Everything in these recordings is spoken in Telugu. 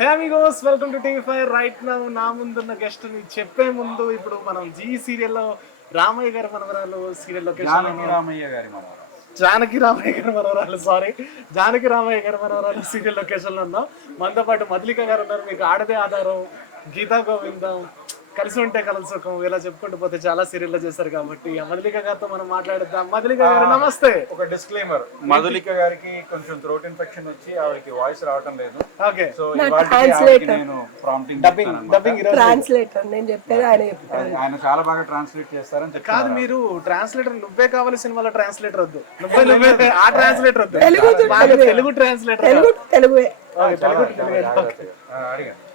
Hey Amigos, welcome to TV5. Right now నా ముందున్న గెస్ట్ ని చెప్పే ముందు ఇప్పుడు మనం జీ సీరియల్లో రామయ్య గారి మనవరాలు సీరియల్ లొకేషన్ జానకి రామయ్య గారి మనవరాలు జానకి రామయ్య గారి మనవరాలు సీరియల్ లొకేషన్ లో ఉన్నాం. మనతో పాటు మధులిక గారు ఉన్నారు. మీకు ఆడదే ఆధారం, గీతా గోవిందం, కలిసి ఉంటే కలుసుకం, ఇలా చెప్పుకుంటూ పోతే చాలా సీరియల్ చేశారు కాబట్టి మధులిక గారితో మనం మాట్లాడుద్దాం. మధులిక గారు నమస్తే. ఒక డిస్క్లైమర్, మధులిక గారికి కొంచెం థ్రోట్ ఇన్ఫెక్షన్ వచ్చి ఆవిడకి వాయిస్ రావటం లేదు. ఓకే, సో నేను ప్రాంప్టింగ్ డబ్బింగ్ ట్రాన్స్లేటర్ నేను చెప్పేది ఆయన చాలా బాగా ట్రాన్స్లేట్ చేస్తారని చెప్పి. కాదు, మీరు ట్రాన్స్లేటర్ నువ్వే కావాలి సినిమాలో ట్రాన్స్లేటర్ వద్దు, నువ్వే ఆ ట్రాన్స్లేటర్ వద్దు, తెలుగు ట్రాన్స్లేటర్ తెలుగువే.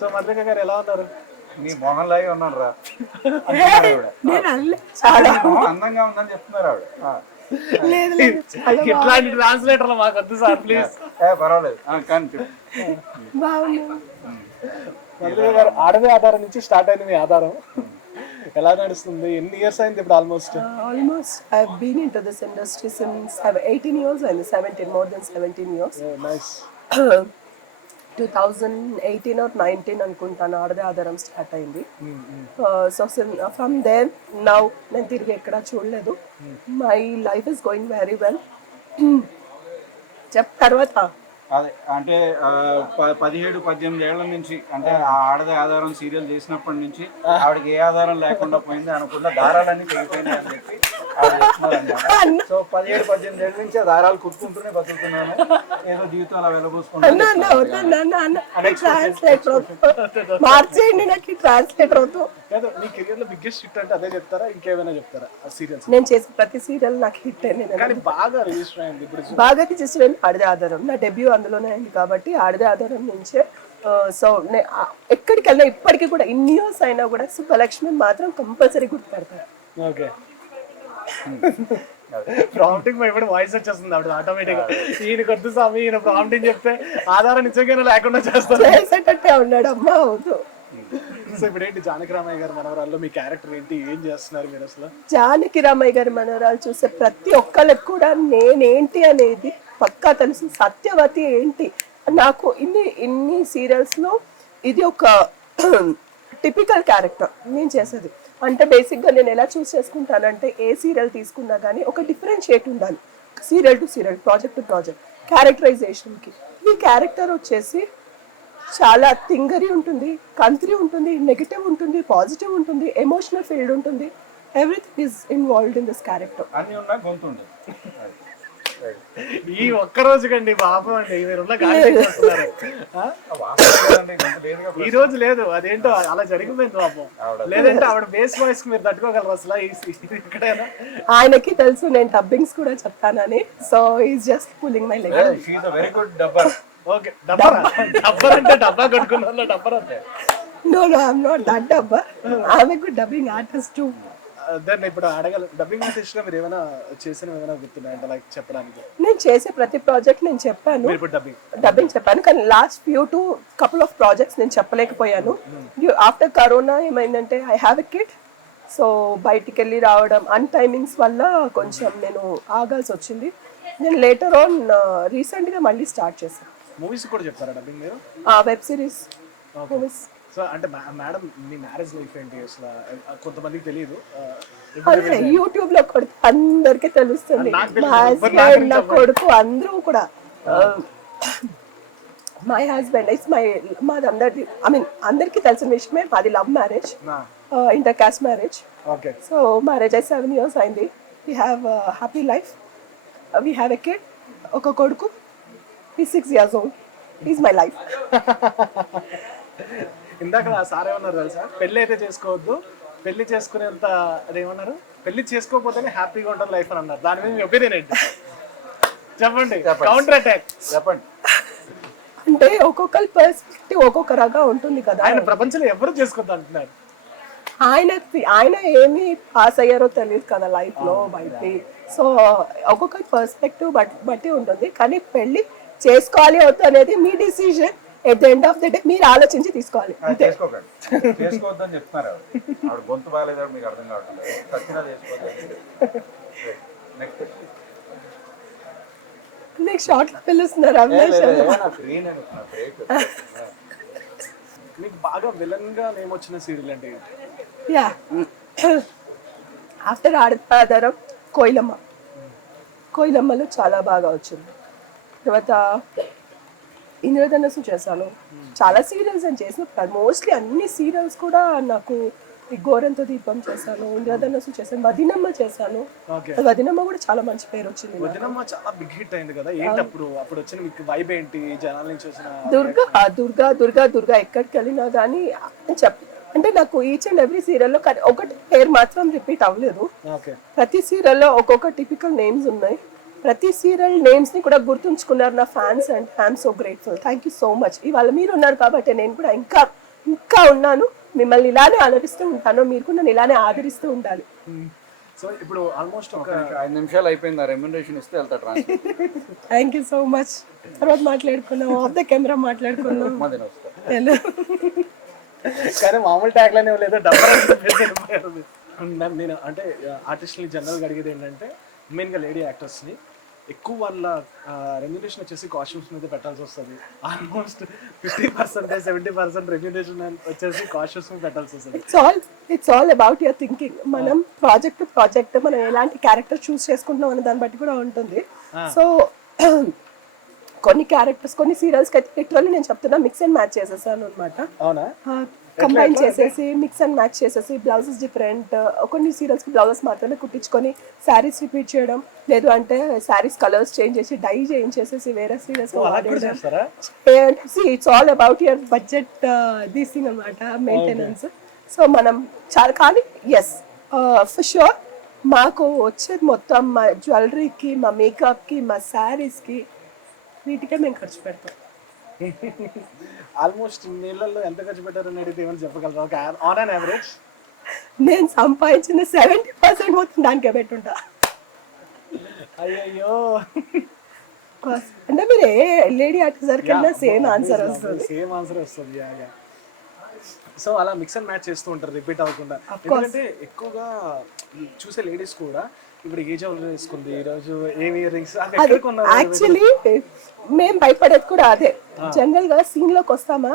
సో మధులిక గారు ఎలా ఉన్నారు? నీ మొహం లాగే ఉన్నాను రా, చాలా అందంగా ఉందని చెప్తున్నారు ఆవిడ. ఇట్లాంటి ట్రాన్స్లేటర్లు మాకు వద్దు సార్, ప్లీజ్. పర్వాలేదు కానీ మధులిక గారు, ఆడదే ఆధారం నుంచి స్టార్ట్ అయింది మీ ఆధారం. ఎలా నడుస్తుంది? ఎన్ని ఇయర్స్ అయింది ఇప్పుడు? Almost I have been into this industry since 18 years and 17 more than 17 years. Nice. 2018 or 19 అనుకుంటాను ఆడదే ఆధారం స్టార్ట్ అయింది. సో ఫ్రమ్ దేర్ నౌ నేను తిరిగి ఎక్కడా చూడలేదు. My life is going very well. తర్వాత అదే అంటే 17-18 ఏళ్ల నుంచి, అంటే ఆ ఆడదే ఆధారం సీరియల్ చేసినప్పటి నుంచి ఆవిడకి ఏ ఆధారం లేకుండా పోయింది అనుకుంటా, దారాలన్నీ తెగిపోయినాయి అని చెప్పి ఆవిడ చెప్తున్నారు. సో 17-18 ఏళ్ళ నుంచి ఆ దారాలు కుట్టుకుంటూనే బతుకుతున్నాను, ఏదో జీవితం అలా వెళ్ళబోసుకుంటాను. మార్చేయండి, నాకు ట్రాన్స్లేటర్ అవుతూ. మీ కెరియర్ లో బిగ్గెస్ట్ హిట్ అంటే అదే చెప్తారా, ఇంకేమైనా చెప్తారా? సీరియల్స్ నేను చేసే ప్రతి సీరియల్ నాకు హిట్ కానీ బాగా రిజిస్టర్ అయింది ఇప్పుడు. బాగా రిజిస్టర్ అయింది ఆడదే ఆధారం. నా డెబ్యూ అందులోనే అయింది కాబట్టి ఆడదే ఆధారం నుంచే. సో ఎక్కడికి వెళ్ళినా ఇప్పటికీ కూడా ఇన్ని ఇయర్స్ అయినా కూడా సుబ్బలక్ష్మి మాత్రం కంపల్సరీ గుర్తుపెడతారు. ఓకే, ప్రాంప్టింగ్ ఇప్పుడు వాయిస్ వచ్చేస్తుంది అప్పుడు ఆటోమేటిక్ గా. ఈయన కొద్ది స్వామి, ఈయన ప్రాంప్టింగ్ చెప్తే ఆధారం నిజంగా లేకుండా చేసేటట్టే ఉన్నాడు అమ్మా అవుతూ. సో ఇప్పుడు ఏంటి జానకి రామయ్య గారి మనవరాల్లో మీ క్యారెక్టర్ ఏంటి, ఏం చేస్తున్నారు మీరు అసలు? జానకి రామయ్య గారి మనవరాలు చూసే ప్రతి ఒక్కరికి కూడా నేనేంటి అనేది పక్కా తెలుసు. సత్యవతి ఏంటి, నాకు ఇన్ని సీరియల్స్ లో ఇది ఒక టిపికల్ క్యారెక్టర్ నేను చేసేది. అంటే బేసిక్ గా నేను ఎలా చూస్ చేసుకుంటానంటే, ఏ సీరియల్ తీసుకున్నా కానీ ఒక డిఫరెన్షియేట్ ఉండాలి, serial to serial, project to project, characterization కి. ఈ క్యారెక్టర్ వచ్చేసి చాలా తింగరి ఉంటుంది, కంత్రి ఉంటుంది, నెగటివ్ ఉంటుంది, పాజిటివ్ ఉంటుంది, ఎమోషనల్ ఫీల్డ్ ఉంటుంది. Everything is involved in this character. అన్ని ఉన్నా గొంతు ఉండదు. ఈ ఒక్క రోజు కండి పాపం అండి, మీరు ఈ రోజు లేదు, అదేంటో అలా జరిగిపోయింది పాపం. లేదంటే ఆవిడ బేస్ వాయిస్ మీరు తట్టుకోగలరు అసలు ఎక్కడైనా? ఆయనకి తెలుసు నేను డబ్బింగ్స్ కూడా చెప్తానని. So is just pulling my leg. She is a very good dubber. Okay, dubber అంటే డబ్బా కొట్టుకున్న డబ్బర్ అంటే. No no, I am not that dubber. I am a good dubbing artist too. దాన్ని ఇప్పుడు అడగల, డబ్బింగ్ ఆర్టిస్ట్ గా మీరు ఏమైనా చేసిన ఏమైనా గుర్తున్నాయంటే లైక్ చెప్పడానికి? నేను చేసే ప్రతి ప్రాజెక్ట్ నేను చెప్పాను, డబ్బింగ్ చెప్పాను. కానీ లాస్ట్ కపుల్ ఆఫ్ ప్రాజెక్ట్స్ నేను చెప్పలేకపోయాను. ఆఫ్టర్ కరోనా ఏమైందంటే I have a kid. So బయటికి వెళ్ళి రావడం అన్ టైమింగ్స్ వల్ల కొంచెం నేను ఆగాల్సి వచ్చింది. నేను లేటర్ ఆన్ రీసెంట్ గా మళ్ళీ స్టార్ట్ చేశాను. మూవీస్ కూడా చెప్తారా డబ్బింగ్ మీరు? Web series, movies. సో అంటే మేడం మీ మ్యారేజ్ లైఫ్ ఏంటి అసలు కొంతమందికి తెలియదు. యూట్యూబ్ లో కొడుకు అందరికి తెలుస్తుంది. మా హస్బెండ్, నా కొడుకు అందరూ కూడా. మై హస్బెండ్ ఇస్ మాది అందరిది, ఐ మీన్ అందరికి తెలిసిన విషయమే. మాది love marriage, inter caste marriage. Okay, so marriage అయి 7 years అయింది. We have happy life. We have a kid, ఒక కొడుకు. He's 6 years old. He's my life. ఇందాక సార్ ఏమన్నారు తెలుసా, పెళ్లి అయితే చేసుకోవద్దు, పెళ్లి చేసుకునేంత అదేమన్నారు, పెళ్లి చేసుకోకపోతేనే హ్యాపీగా ఉంటుంది లైఫ్ అని అన్నారు. దాని మీద మీ ఒపీనియన్ ఏంటి చెప్పండి? కౌంటర్ అటాక్ చెప్పండి. అంటే ఒక్కొక్కరి పర్స్పెక్టివ్ ఒక్కొక్క రకంగా ఉంటుంది కదా. ఆయన ప్రపంచంలో ఎవరు చేసుకోవద్దు అంటున్నారు. ఆయన ఏమి పాస్ అయ్యారో తెలియదు కదా లైఫ్ లో బయట. సో ఒక్కొక్కరి పర్స్పెక్టివ్ బట్టి ఉంటుంది. కానీ పెళ్లి చేసుకోవాలి అవుతుంది అనేది మీ decision. At the end of the day మీరు ఆలోచించి తీసుకోవాలి. చేసుకోవద్దని చెప్తున్నారు. ఆవిడ గొంతు బాగాలేదు, మీకు అర్థం కావట్లేదు. ఖచ్చితంగా చేసుకోవద్దు. నెక్స్ట్ షార్ట్ లో పిలుస్తున్నారు. మీకు బాగా విలన్ గా నేమ్ వచ్చిన సీరియల్ అంటే ఏంటి? యా ఆఫ్టర్ ఆధారం కోయిలమ్మలో చాలా బాగా వచ్చింది. తర్వాత ఇంద్రధనుస్సు చేశాను. చాలా సీరియల్స్ అని చేసిన మోస్ట్లీ అన్ని సీరియల్స్ కూడా నాకు ఈ గోరంతో దీపం చేశాను, ఇంద్రధనుస్సు చేశాను, వదినమ్మ చేశాను. ఓకే, వదినమ్మ కూడా చాలా మంచి పేరు వచ్చింది. వదినమ్మ చాలా బిగ్ హిట్ అయింది కదా, ఏంటి అప్పుడు వచ్చిన మీకు వైబ్ ఏంటి, జనాల నుంచి వచ్చిన? దుర్గా ఎక్కడికి వెళ్ళినా కానీ అంటే నాకు ఈచ్ అండ్ ఎవ్రీ సీరియల్లో ఒకటి పేరు మాత్రం రిపీట్ అవ్వలేదు. ఓకే, ప్రతి సీరియల్లో ఒక్కొక్క టిపికల్ నేమ్స్ ఉన్నాయి. ప్రతి సీరియల్ నేమ్స్ ని కూడా గుర్తుంచుకున్నారు నా fans and I'm so grateful. Thank you so much. ఇవాళ మీరు ఉన్నారు కాబట్టి నేను కూడా ఇంకా ఉన్నాను. మిమ్మల్ని ఇలానే ఆదరిస్తూ ఉంటాను, మీరు కూడా నన్ను ఇలానే ఆదరిస్తూ ఉండాలి. సో ఇప్పుడు ఆల్మోస్ట్ ఒక 5 నిమిషాలు అయిపోయింది. రెమ్యునరేషన్ ఇస్తే వెళ్తా transfer. Thank you so much. తర్వాత మాట్లాడుకున్నాం, ఆఫ్ ద కెమెరా మాట్లాడుకున్నాం. Hello. కానీ మామూలు ట్యాగ్ లోనే లేదు, డబ్బర్ నేను అంటే ఆర్టిస్ట్ని జనరల్గా అడిగేది ఏంటంటే మెయిన్గా లేడీ యాక్టర్స్ని ఎక్కువ వాళ్ళ రెమ్యునేషన్ వచ్చేసి కాస్ట్యూమ్స్ మీద పెట్టాల్సి వస్తుంది. ఆల్మోస్ట్ 50% 70% రెమ్యునేషన్ వచ్చేసి కాస్ట్యూమ్స్ మీద పెట్టాల్సి వస్తుంది. It's all about your thinking. మనం ప్రాజెక్ట్ మనం ఎలాంటి క్యారెక్టర్ చూస్ చేసుకుంటున్నాం అనే దాన్ని బట్టి కూడా ఉంటుంది. సో కొన్ని క్యారెక్టర్స్ కొన్ని సీరియల్స్కి అయితే లిటరల్లీ నేను చెప్తున్నా మిక్స్ అండ్ మ్యాచ్ చేసేసాను అనమాట. అవునా? కంబైన్ చేసేసి మిక్స్ అండ్ మ్యాచ్ చేసేసి బ్లౌజెస్ డిఫరెంట్, కొన్ని సీరియల్స్కి బ్లౌజెస్ మాత్రమే కుట్టించుకొని శారీస్ రిపీట్ చేయడం, లేదు అంటే శారీస్ కలర్స్ చేంజ్ చేసి డై చేసేసి వేరే serials. It's all about your budget these thing అనమాట, మెయింటెనెన్స్. సో మనం చాలా కానీ ఎస్ ఫర్ షూర్ మాకు వచ్చేది మొత్తం మా జ్యువెలరీకి, మా మేకప్కి, మా శారీస్కి, వీటికే మేము ఖర్చు పెడతాం. ఆల్మోస్ట్ నీళ్ళల్లో ఎంత ఖర్చు పెట్టారని అడిగితే ఏమని చెప్పగలరా? ఒక ఆన్ అన్ యావరేజ్ నేను సంపాదించిన 70% మొత్తం దానికే పెట్టుంటా. అయ్యయ్యో, అంటే మీరు ఏ లేడీ ఆర్టిస్ట్ కన్నా సేమ్ ఆన్సర్ వస్తుంది. సేమ్ ఆన్సర్ వస్తుంది. సో అలా మిక్స్ అండ్ మ్యాచ్ చేస్తూ ఉంటారు రిపీట్ అవ్వకుండా. ఎందుకంటే ఎక్కువగా చూసే లేడీస్ కూడా ఇప్పుడు ఏ జ్యువెలరీ వేసుకుంది, ఈ రోజు ఏమి ఇయర్ రింగ్స్, యాక్చువల్లీ మేము భయపడేది కూడా అదే. జనరల్ గా సీన్ లోకి వస్తామా,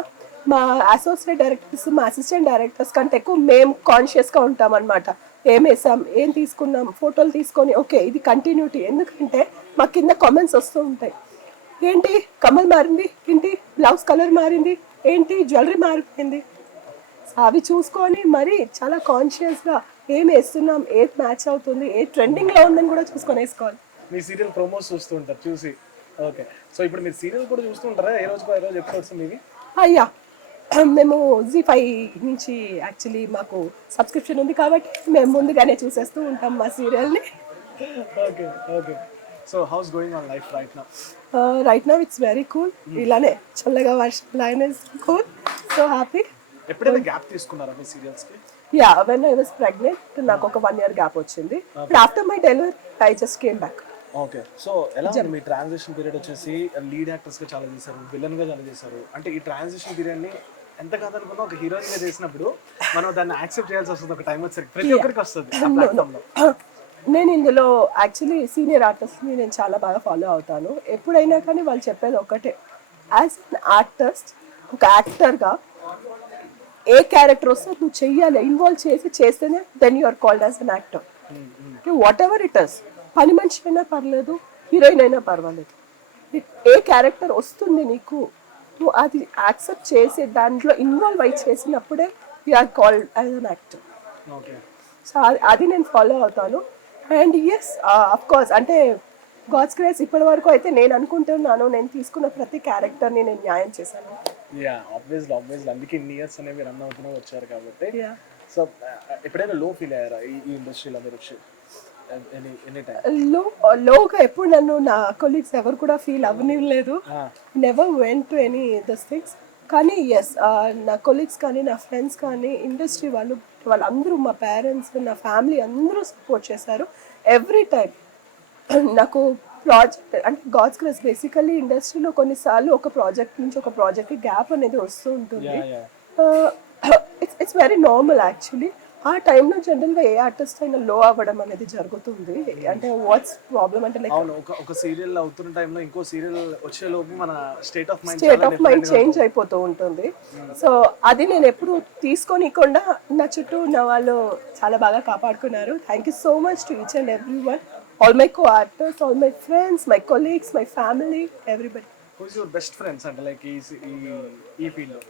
మా అసోసియేట్ డైరెక్టర్స్, మా అసిస్టెంట్ డైరెక్టర్స్ కంటే ఎక్కువ మేము కాన్షియస్ గా ఉంటాం అనమాట. ఏం వేసాం, ఏం తీసుకున్నాం, ఫోటోలు తీసుకొని ఓకే ఇది కంటిన్యూటీ. ఎందుకంటే మా కింద కామెంట్స్ వస్తూ ఉంటాయి, ఏంటి కమల్ మారింది, ఏంటి బ్లౌజ్ కలర్ మారింది, ఏంటి జ్యువెలరీ మారిపోయింది. అవి చూసుకొని మరి చాలా కాన్షియస్గా ఏం వేస్తున్నాం, ఏది మ్యాచ్ అవుతుంది, ఏ ట్రెండింగ్లో ఉందని కూడా చూసుకొని వేసుకోవాలి. మీ సీరియల్ ప్రోమోస్ చూస్తూ ఉంటారు చూసి. ఓకే, సో ఇప్పుడు మీరు సీరియల్ కూడా చూస్తూ ఉంటారా? ఏ రోజు ఎపిసోడ్స్ మీవి? అయ్యా మేము ZEE5 నుంచి యాక్చువల్లీ మాకు సబ్స్క్రిప్షన్ ఉంది కాబట్టి మేము ముందుగానే చూసేస్తూ ఉంటాం మా సీరియల్ని. Okay okay, so how's going on life right now? Right now it's very cool. ఇలానే చల్లగా వర్షం line is cool, so happy. ఎప్పుడైనా గ్యాప్ తీసుకున్నారా మీ సీరియల్స్ కి? Yeah, when I was pregnant నాకు ఒక 1 year గ్యాప్ వచ్చింది. After my delivery I just came back. Okay, so ఎలా ఉంది మీ ట్రాన్సిషన్ పీరియడ్? వచ్చేసి లీడ్ యాక్టర్స్ గా చాలా చేశారు, విలన్ గా చాలా చేశారు. అంటే ఈ ట్రాన్సిషన్ పీరియడ్ ని ఎంత కాదనుకున్నా ఒక హీరోయిన్ గా చేసినప్పుడు మనం దాన్ని యాక్సెప్ట్ చేయాల్సి వస్తుంది ఒక టైం వచ్చేసరికి, ప్రతి ఒక్కరికి వస్తుంది ఆ ప్లాట్ఫామ్ లో. నేను ఇందులో యాక్చువల్లీ సీనియర్ ఆర్టిస్ట్ని నేను చాలా బాగా ఫాలో అవుతాను. ఎప్పుడైనా కానీ వాళ్ళు చెప్పేది ఒకటే, యాజ్ అన్ ఆర్టిస్ట్, ఒక యాక్టర్గా ఏ క్యారెక్టర్ వస్తే నువ్వు చెయ్యాలి, ఇన్వాల్వ్ చేస్తేనే then you are called as an actor. Whatever it is, పని మనిషి అయినా పర్లేదు, హీరోయిన్ అయినా పర్వాలేదు, ఏ క్యారెక్టర్ వస్తుంది నీకు, నువ్వు అది యాక్సెప్ట్ చేసి దాంట్లో ఇన్వాల్వ్ అయి చేసినప్పుడే you are called as an actor. So అది నేను ఫాలో అవుతాను. అండ్ ఎస్ అఫ్ కోర్స్ అంటే గాడ్స్ గ్రేస్ ఇప్పటి వరకు అయితే నేను అనుకుంటున్నాను నేను తీసుకున్న ప్రతి క్యారెక్టర్ని నేను న్యాయం చేశాను. యా, ఆబ్వియస్లీ అందుకే ఇన్ని ఇయర్స్ అనేవి రన్ అవుతూనే వచ్చారు కాబట్టి. సో ఎప్పుడైనా లో ఫీల్ అయ్యారా ఈ ఇండస్ట్రీలో మీరు? లోగా ఎప్పుడు నన్ను నా కొలీగ్స్ ఎవరు కూడా ఫీల్ అవ్వనివ్వలేదు. Never went to any these things. కానీ ఎస్, నా కొలీగ్స్ కానీ నా ఫ్రెండ్స్ కానీ ఇండస్ట్రీ వాళ్ళందరూ, మా పేరెంట్స్, నా ఫ్యామిలీ అందరూ సపోర్ట్ చేశారు ఎవ్రీ టైం. నాకు ప్రాజెక్ట్ అంటే గాడ్స్ గ్రేస్ బేసికల్లీ ఇండస్ట్రీలో కొన్నిసార్లు ఒక ప్రాజెక్ట్ నుంచి ఒక ప్రాజెక్ట్కి గ్యాప్ అనేది వస్తూ ఉంటుంది. It's very normal actually. ఆ టైంలో జనరల్గా ఏ ఆర్టిస్ట్ అయినా లో అవ్వడం అనేది జరుగుతుంది. అంటే వాట్స్ ప్రాబ్లమ్ అంటే లైక్ అవును, ఒక సీరియల్ అవుతున్న టైంలో ఇంకో సీరియల్ వచ్చే లోపు మన state of mind state of mind change అయిపోతూ ఉంటుంది. సో అది నేను ఎప్పుడు తీసుకోనికుండా నా చుట్టూ ఉన్న వాళ్ళు చాలా బాగా కాపాడుకున్నారు. Thank you so much to each and every one, all my co actors, all my friends, my colleagues, my family, everybody. Who's your best friends అంటే లైక్ ఈ ఫీల్డ్ లో?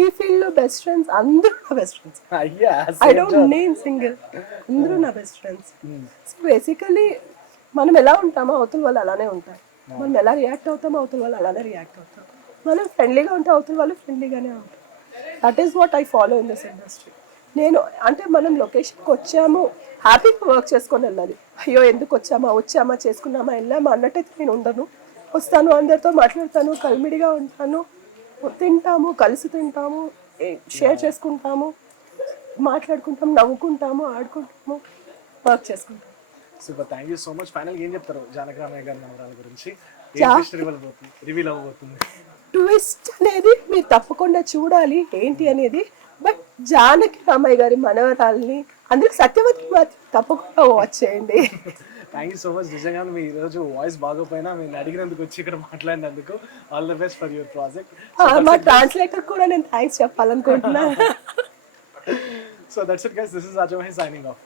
ఈ ఫీల్డ్ లో బెస్ట్ ఫ్రెండ్స్ అందరూ నా బెస్ట్ ఫ్రెండ్స్. అయ్యా, ఐ డోంట్ నేమ్ సింగిల్, అందరూ నా బెస్ట్ ఫ్రెండ్స్. సో బేసికలీ మనం ఎలా ఉంటామో అవతల వాళ్ళు అలానే ఉంటారు, మనం ఎలా రియాక్ట్ అవుతామో అవతల వాళ్ళు అలానే రియాక్ట్ అవుతారు, మనం ఫ్రెండ్లీగా ఉంటే అవతల వాళ్ళు ఫ్రెండ్లీగానే ఉంటారు. That is what I follow in this industry. నేను అంటే మనం లొకేషన్కి వచ్చాము హ్యాపీగా వర్క్ చేసుకొని వెళ్ళాలి. అయ్యో ఎందుకు వచ్చామా చేసుకున్నామా వెళ్ళామా అన్నట్టయితే నేను ఉండను. వస్తాను, అందరితో మాట్లాడతాను, కలిమిడిగా ఉంటాను, తింటాము, కలిసి తింటాము, షేర్ చేసుకుంటాము, మాట్లాడుకుంటాము, నవ్వుకుంటాము, ఆడుకుంటాము, వర్క్ చేసుకుంటాము. Super, thank you so much. Final ఏం చెప్తారు జానకి రామయ్య గారి మనవరాల గురించి? రివీల్ అవ్వబోతుంది ట్విస్ట్ అనేది మీరు తప్పకుండా చూడాలి ఏంటి అనేది. బట్ జానకి రామయ్య గారి మనవరాల్ని అందరికి సత్యవతి మాత్రం తప్పకుండా వాచ్ చేయండి. Thank you so much. నిజంగా మీ ఈరోజు వాయిస్ బాగోపోయినా మీరు అడిగినందుకు వచ్చి ఇక్కడ మాట్లాడినందుకు all the best for your project. మా ట్రాన్స్లేటర్ కూడా నేను థ్యాంక్స్ చెప్పాలనుకుంటున్నాను. So that's it guys, this is Ajay signing off.